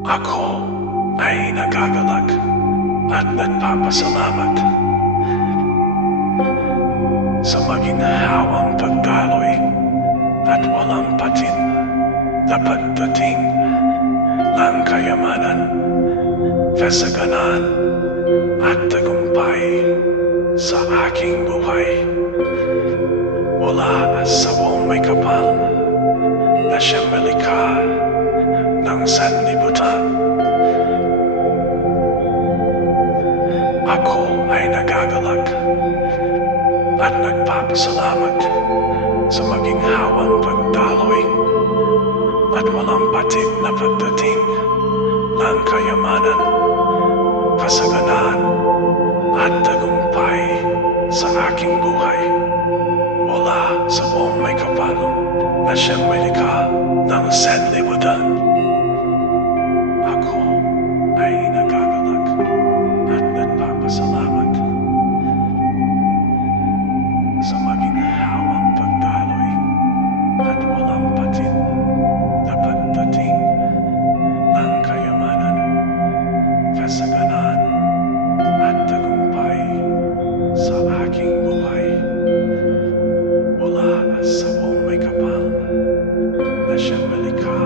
Ako ay nagagalak at nagpapasalamat sa maginhawang pagdaloy at walang patin na pagdating ng kayamanan, kasaganan at tagumpay sa aking buhay. Mula sa buong may kapal na siyang malikha ng sanlibutan. Ako ay nagagalak at nagpapasalamat sa maginhawang pagdaloy at walang patid na pagdating ng kayamanan, kasaganan at tagumpay sa aking buhay. Mula sa buong may kapal na siyang malikha ng sanlibutan. Ako ay nagagalak at nagpapasalamat sa maginhawang pagdaloy at walang patid na pagdating ng kayamanan, kasaganan at tagumpay sa aking buhay. Mula sa buong may kapal na siyang malikha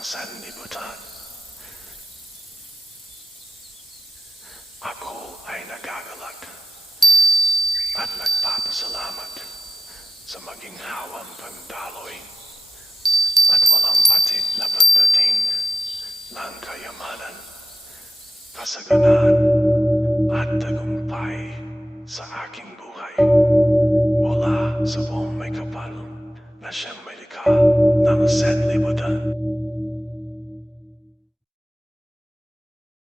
sanlibutan. Ako ay nagagalak at nagpapasalamat sa maginhawang pagdaloy at walang patid na pagdating ng kayamanan, kasaganaan at tagumpay sa aking buhay mula sa buong may kapal na siyang may likha ng sanlibutan.